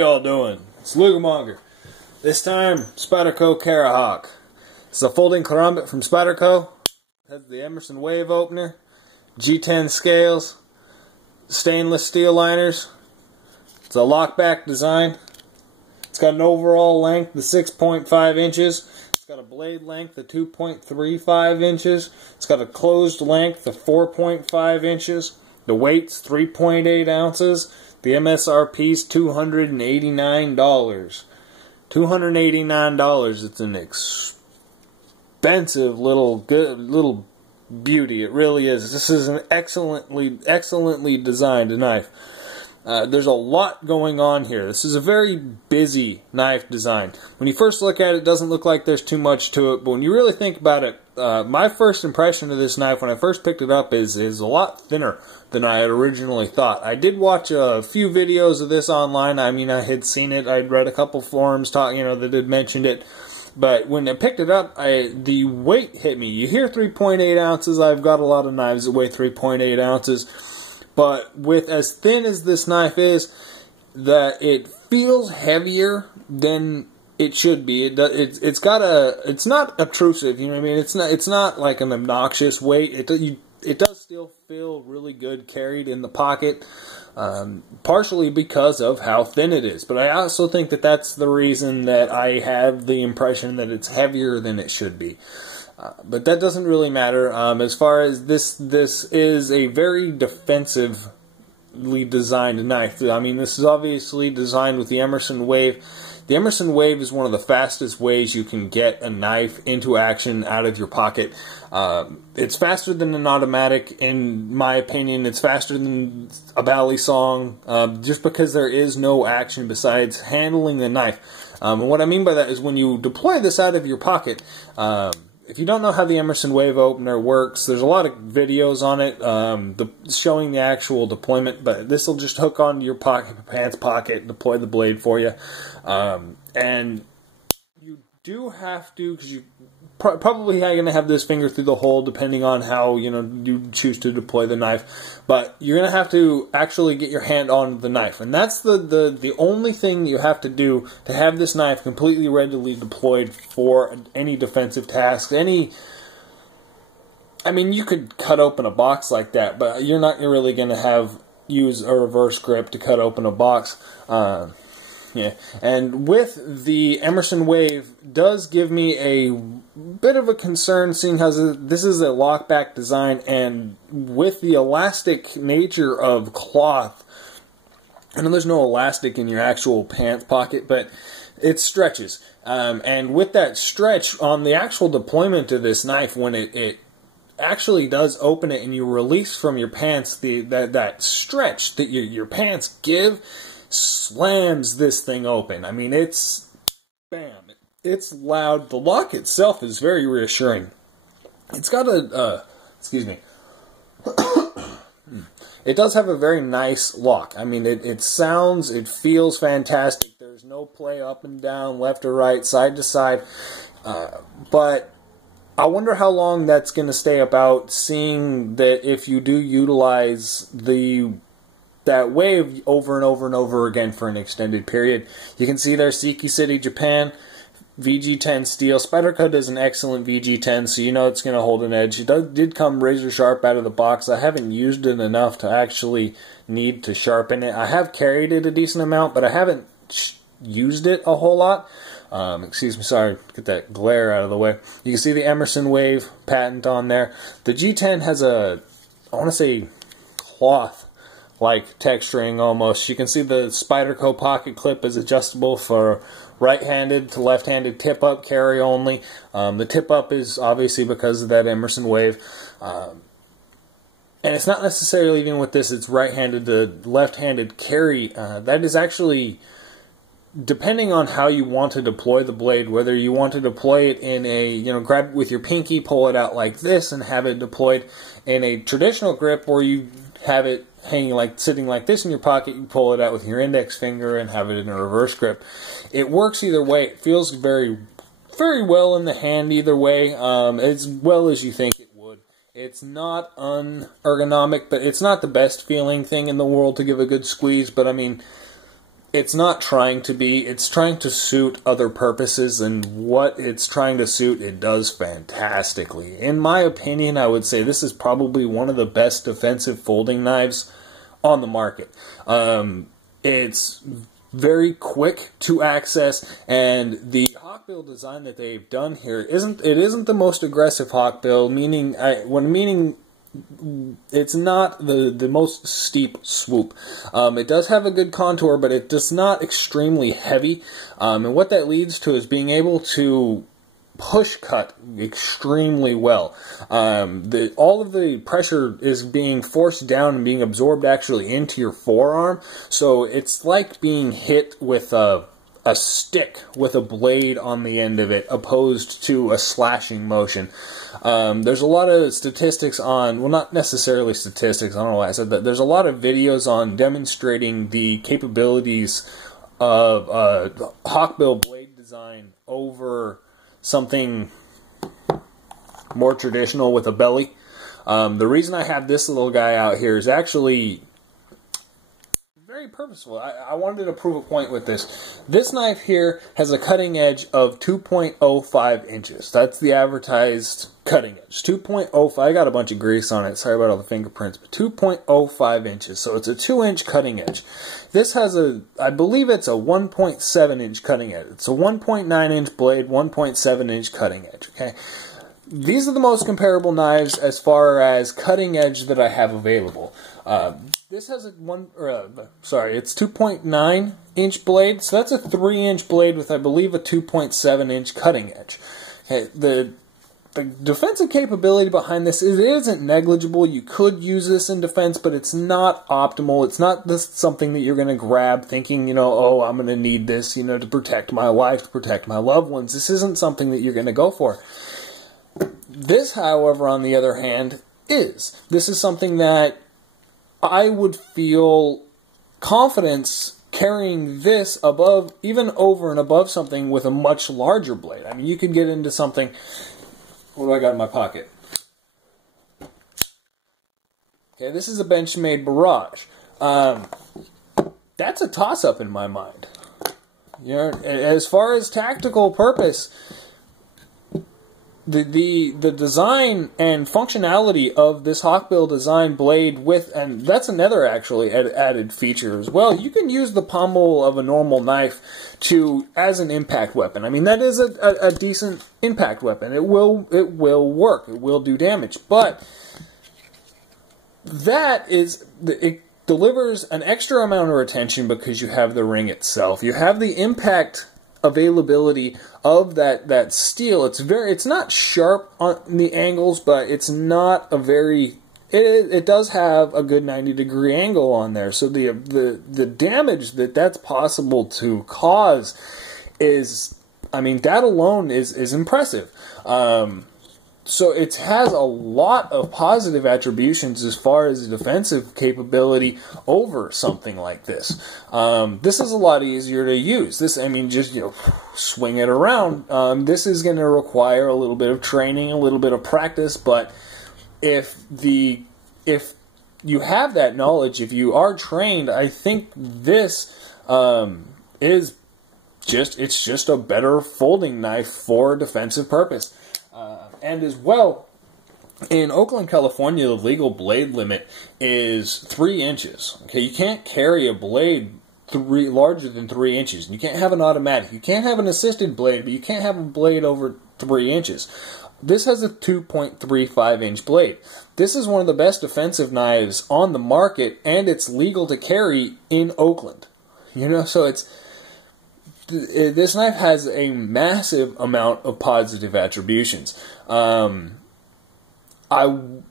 y'all doing? It's Lugamonger. This time, Spyderco Karahawk. It's a folding karambit from Spyderco. It has the Emerson wave opener, G10 scales, stainless steel liners. It's a lockback design. It's got an overall length of 6.5 inches. It's got a blade length of 2.35 inches. It's got a closed length of 4.5 inches. The weight's 3.8 ounces. The MSRP is $289. $289. It's an expensive little beauty. It really is. This is an excellently designed knife. There's a lot going on here. This is a very busy knife design. When you first look at it, it doesn't look like there's too much to it, but when you really think about it, my first impression of this knife when I first picked it up is a lot thinner than I had originally thought. I did watch a few videos of this online. I mean, I had seen it. I'd read a couple forums that had mentioned it. But when I picked it up, the weight hit me. You hear 3.8 ounces. I've got a lot of knives that weigh 3.8 ounces. But with as thin as this knife is, that it feels heavier than it should be. It's not obtrusive, you know what I mean? It's not like an obnoxious weight. It does still feel really good carried in the pocket, partially because of how thin it is. But I also think that that's the reason that I have the impression that it's heavier than it should be. But that doesn't really matter. As far as this is a very defensively designed knife. I mean, this is obviously designed with the Emerson wave. The Emerson wave is one of the fastest ways you can get a knife into action out of your pocket. It's faster than an automatic, in my opinion. It's faster than a bally song, just because there is no action besides handling the knife. And what I mean by that is when you deploy this out of your pocket, if you don't know how the Emerson wave opener works, there's a lot of videos on it showing the actual deployment, but this will just hook onto your pants pocket, deploy the blade for you. And you do have to, because you probably are going to have this finger through the hole depending on how you choose to deploy the knife, but you're going to have to actually get your hand on the knife, and that's the only thing you have to do to have this knife completely readily deployed for any defensive task. I mean, you could cut open a box like that, but you're not really going to use a reverse grip to cut open a box. Yeah, and with the Emerson wave does give me a bit of a concern, seeing how this is a lockback design, and with the elastic nature of cloth, I know there's no elastic in your actual pants pocket, but it stretches. And with that stretch on the actual deployment of this knife, when it actually does open it and you release from your pants, that stretch that your pants give slams this thing open. I mean, it's bam. It's loud. The lock itself is very reassuring. It's got excuse me. It does have a very nice lock. I mean, it feels fantastic. There's no play up and down, left or right, side to side. But I wonder how long that's going to stay about, seeing that if you do utilize that wave over and over and over again for an extended period. You can see there, Seiki City, Japan, VG10 steel. Spyderco does an excellent VG10, so you know it's going to hold an edge. It did come razor sharp out of the box. I haven't used it enough to actually need to sharpen it. I have carried it a decent amount, but I haven't used it a whole lot. Excuse me, sorry, get that glare out of the way. You can see the Emerson wave patent on there. The G10 has I want to say, cloth-like texturing almost. You can see the Spyderco pocket clip is adjustable for right-handed to left-handed tip-up carry only. The tip-up is obviously because of that Emerson wave. And it's not necessarily even with this, it's right-handed to left-handed carry. That is actually, depending on how you want to deploy the blade, whether you want to deploy it in grab it with your pinky, pull it out like this, and have it deployed in a traditional grip, or you have it hanging sitting like this in your pocket, you pull it out with your index finger and have it in a reverse grip. It works either way. It feels very, very well in the hand either way, as well as you think it would. It's not unergonomic, but it's not the best feeling thing in the world to give a good squeeze, but I mean, it's not trying to be. It's trying to suit other purposes, and what it's trying to suit, it does fantastically. In my opinion, I would say this is probably one of the best defensive folding knives on the market. It's very quick to access, and the hawkbill design that they've done here isn't the most aggressive hawkbill, meaning it's not the most steep swoop. It does have a good contour, but it does not extremely heavy. And what that leads to is being able to push cut extremely well. All of the pressure is being forced down and being absorbed actually into your forearm. So it's like being hit with a stick with a blade on the end of it, opposed to a slashing motion. There's a lot of statistics on, well, not necessarily statistics, I don't know why I said that. There's a lot of videos on demonstrating the capabilities of hawkbill blade design over something more traditional with a belly. The reason I have this little guy out here is actually very purposeful. I wanted to prove a point with this. This knife here has a cutting edge of 2.05 inches. That's the advertised cutting edge. 2.05. I got a bunch of grease on it. Sorry about all the fingerprints. But 2.05 inches. So it's a 2-inch cutting edge. This has I believe it's a 1.7 inch cutting edge. It's a 1.9 inch blade, 1.7 inch cutting edge. Okay. These are the most comparable knives as far as cutting edge that I have available. This has it's 2.9 inch blade, so that's a 3-inch blade with, I believe, a 2.7 inch cutting edge. Okay, the defensive capability behind this it isn't negligible. You could use this in defense, but it's not optimal. It's not something that you're going to grab thinking, oh, I'm going to need this, to protect my life, to protect my loved ones. This isn't something that you're going to go for. This, however, on the other hand, is. This is something that I would feel confidence carrying this above, even over and above something with a much larger blade. I mean, you could get into something. What do I got in my pocket? Okay, this is a Benchmade Barrage. That's a toss-up in my mind. As far as tactical purpose, the design and functionality of this hawkbill design blade and that's another actually added feature as well. You can use the pommel of a normal knife as an impact weapon. I mean, that is a decent impact weapon. It will work. It will do damage, but it delivers an extra amount of retention because you have the ring itself. You have the impact availability of that steel. It's not sharp on the angles, but it's not a very. It does have a good 90-degree angle on there. So the damage that's possible to cause is, I mean, that alone is impressive. So it has a lot of positive attributions as far as the defensive capability over something like this. This is a lot easier to use. This, I mean, just swing it around. This is going to require a little bit of training, a little bit of practice. But if you have that knowledge, if you are trained, I think this is just a better folding knife for defensive purpose. And as well, in Oakland, California, the legal blade limit is 3 inches. Okay, you can't carry a blade larger than 3 inches. You can't have an automatic. You can't have an assisted blade, but you can't have a blade over 3 inches. This has a 2.35 inch blade. This is one of the best defensive knives on the market, and it's legal to carry in Oakland. So this knife has a massive amount of positive attributions. One of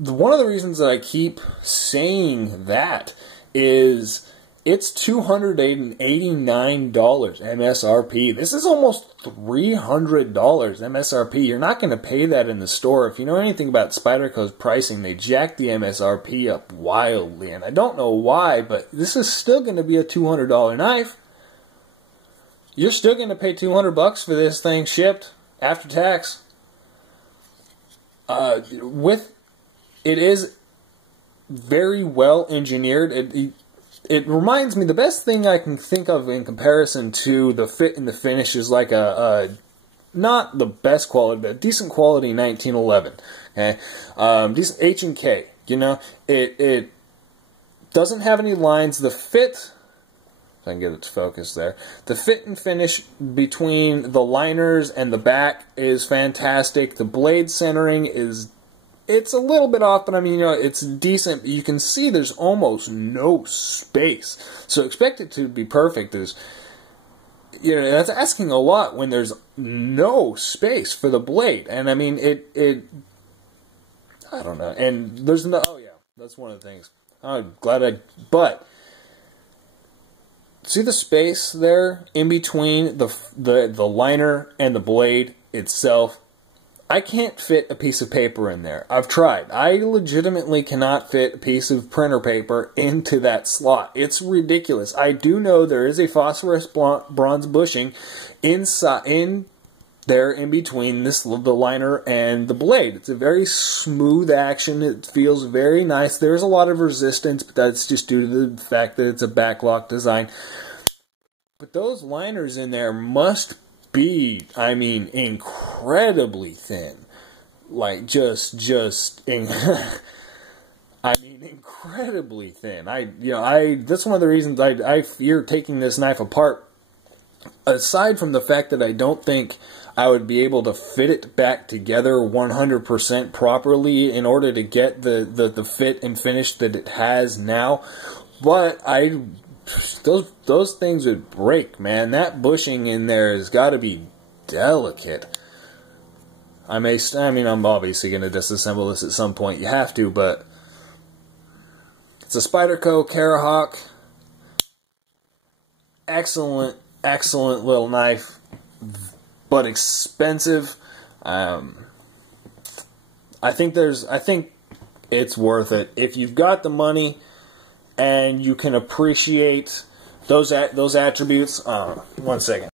the reasons that I keep saying that is it's $289 MSRP. This is almost $300 MSRP. You're not going to pay that in the store. If you know anything about Spyderco's pricing, they jack the MSRP up wildly, and I don't know why, but this is still going to be a $200 knife. You're still going to pay $200 for this thing shipped after tax. It is very well engineered. it reminds me, the best thing I can think of in comparison to the fit and the finish is like not the best quality, but decent quality 1911. Okay, decent H&K. You know, it doesn't have any lines. The fit, if I can get it to focus there, the fit and finish between the liners and the back is fantastic. The blade centering it's a little bit off, but I mean, you know, it's decent. You can see there's almost no space. So expect it to be perfect. You know, that's asking a lot when there's no space for the blade. And I mean, I don't know. And there's no, oh yeah, that's one of the things. I'm glad but see the space there in between the liner and the blade itself? I can't fit a piece of paper in there. I've tried. I legitimately cannot fit a piece of printer paper into that slot. It's ridiculous. I do know there is a phosphorus bronze bushing in there in between the liner and the blade. It's a very smooth action. It feels very nice. There's a lot of resistance, but that's just due to the fact that it's a backlock design. But those liners in there must be, I mean, incredibly thin. Like, I mean, incredibly thin. That's one of the reasons I fear taking this knife apart. Aside from the fact that I don't think I would be able to fit it back together 100% properly in order to get the fit and finish that it has now. But those things would break, man. That bushing in there has got to be delicate. I mean, I'm obviously going to disassemble this at some point. You have to, but it's a Spyderco Karahawk. Excellent, excellent little knife, but expensive. I think it's worth it if you've got the money and you can appreciate those attributes. One second.